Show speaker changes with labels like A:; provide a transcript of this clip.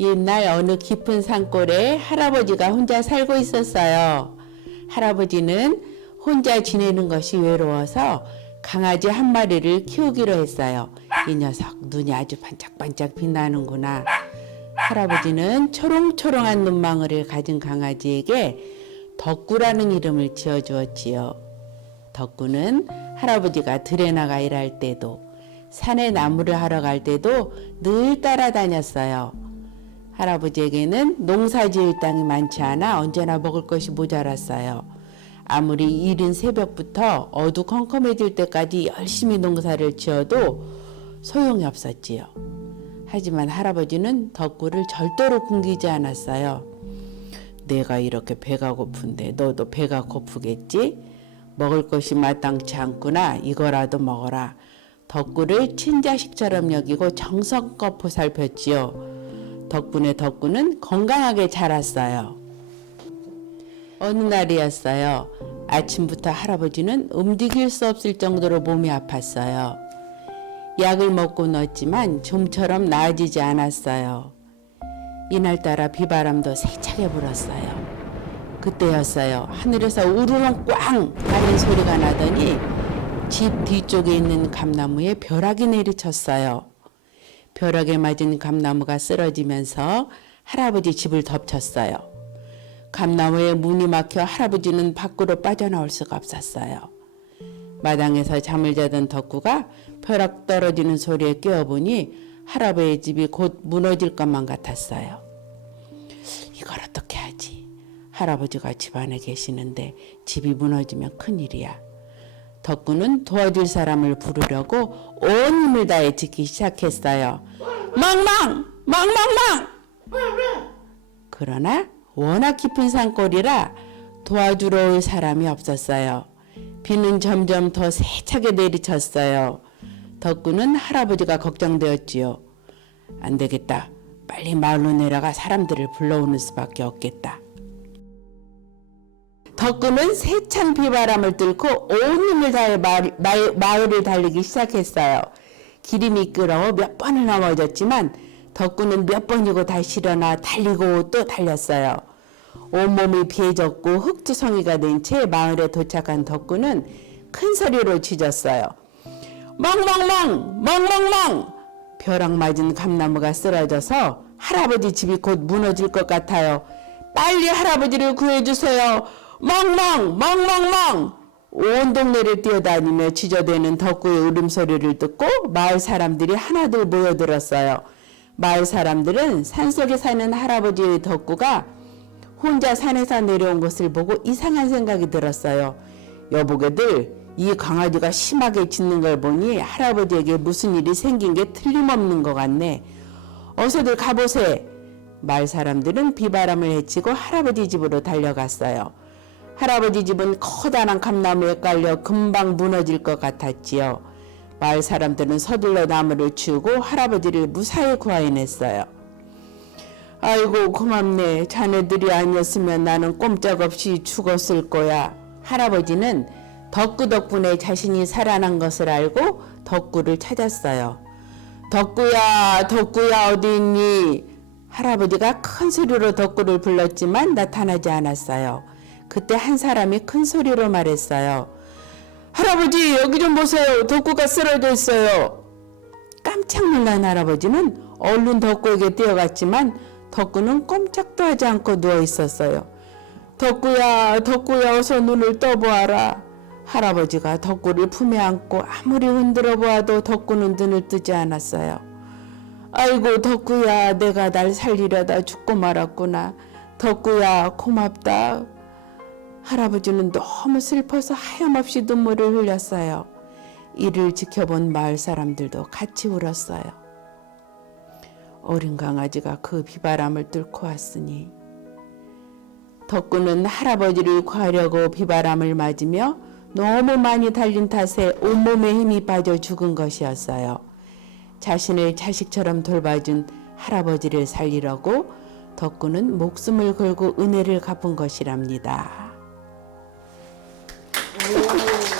A: 옛날 어느 깊은 산골에 할아버지가 혼자 살고 있었어요. 할아버지는 혼자 지내는 것이 외로워서 강아지 한 마리를 키우기로 했어요. 이 녀석 눈이 아주 반짝반짝 빛나는구나. 할아버지는 초롱초롱한 눈망울을 가진 강아지에게 덕구라는 이름을 지어주었지요. 덕구는 할아버지가 들에 나가 일할 때도 산에 나무를 하러 갈 때도 늘 따라다녔어요. 할아버지에게는 농사 지을 땅이 많지 않아 언제나 먹을 것이 모자랐어요. 아무리 이른 새벽부터 어두컴컴해질 때까지 열심히 농사를 지어도 소용이 없었지요. 하지만 할아버지는 덕구를 절대로 굶기지 않았어요. 내가 이렇게 배가 고픈데 너도 배가 고프겠지? 먹을 것이 마땅치 않구나. 이거라도 먹어라. 덕구를 친자식처럼 여기고 정성껏 보살폈지요. 덕분에 덕구는 건강하게 자랐어요. 어느 날이었어요. 아침부터 할아버지는 움직일 수 없을 정도로 몸이 아팠어요. 약을 먹고 넣었지만 좀처럼 나아지지 않았어요. 이날따라 비바람도 세차게 불었어요. 그때였어요. 하늘에서 우르렁 꽝 하는 소리가 나더니 집 뒤쪽에 있는 감나무에 벼락이 내리쳤어요. 벼락에 맞은 감나무가 쓰러지면서 할아버지 집을 덮쳤어요. 감나무에 문이 막혀 할아버지는 밖으로 빠져나올 수가 없었어요. 마당에서 잠을 자던 덕구가 벼락 떨어지는 소리에 깨어보니 할아버지 집이 곧 무너질 것만 같았어요. 이걸 어떻게 하지? 할아버지가 집 안에 계시는데 집이 무너지면 큰일이야. 덕구는 도와줄 사람을 부르려고 온 힘을 다해 짓기 시작했어요. 망망! 망망망! 그러나 워낙 깊은 산골이라 도와주러 올 사람이 없었어요. 비는 점점 더 세차게 내리쳤어요. 덕구는 할아버지가 걱정되었지요. 안 되겠다. 빨리 마을로 내려가 사람들을 불러오는 수밖에 없겠다. 덕구는 세찬 비바람을 뚫고 온 힘을 다해 마을, 마을, 마을 을 달리기 시작했어요. 길이 미끄러워 몇 번을 넘어졌지만 덕구는 몇 번이고 다시 일어나 달리고 또 달렸어요. 온몸이 비해졌고 흙투성이가 된 채 마을에 도착한 덕구는 큰 소리로 짖었어요. 멍멍멍! 멍멍멍! 벼락 맞은 감나무가 쓰러져서 할아버지 집이 곧 무너질 것 같아요. 빨리 할아버지를 구해주세요. 멍멍! 멍멍멍! 온 동네를 뛰어다니며 지저대는 덕구의 울음소리를 듣고 마을 사람들이 하나둘 모여들었어요. 마을 사람들은 산속에 사는 할아버지의 덕구가 혼자 산에서 내려온 것을 보고 이상한 생각이 들었어요. 여보게들, 이 강아지가 심하게 짖는 걸 보니 할아버지에게 무슨 일이 생긴 게 틀림없는 것 같네. 어서들 가보세. 마을 사람들은 비바람을 헤치고 할아버지 집으로 달려갔어요. 할아버지 집은 커다란 감나무에 깔려 금방 무너질 것 같았지요. 마을 사람들은 서둘러 나무를 치우고 할아버지를 무사히 구해냈어요. 아이고 고맙네. 자네들이 아니었으면 나는 꼼짝없이 죽었을 거야. 할아버지는 덕구 덕분에 자신이 살아난 것을 알고 덕구를 찾았어요. 덕구야, 덕구야 어디 있니? 할아버지가 큰 소리로 덕구를 불렀지만 나타나지 않았어요. 그때 한 사람이 큰 소리로 말했어요. 할아버지 여기 좀 보세요. 덕구가 쓰러져 있어요. 깜짝 놀란 할아버지는 얼른 덕구에게 뛰어갔지만 덕구는 꼼짝도 하지 않고 누워 있었어요. 덕구야, 덕구야, 어서 눈을 떠보아라. 할아버지가 덕구를 품에 안고 아무리 흔들어 보아도 덕구는 눈을 뜨지 않았어요. 아이고, 덕구야, 내가 날 살리려다 죽고 말았구나. 덕구야, 고맙다. 할아버지는 너무 슬퍼서 하염없이 눈물을 흘렸어요. 이를 지켜본 마을 사람들도 같이 울었어요. 어린 강아지가 그 비바람을 뚫고 왔으니 덕구는 할아버지를 구하려고 비바람을 맞으며 너무 많이 달린 탓에 온몸에 힘이 빠져 죽은 것이었어요. 자신을 자식처럼 돌봐준 할아버지를 살리려고 덕구는 목숨을 걸고 은혜를 갚은 것이랍니다.
B: 오.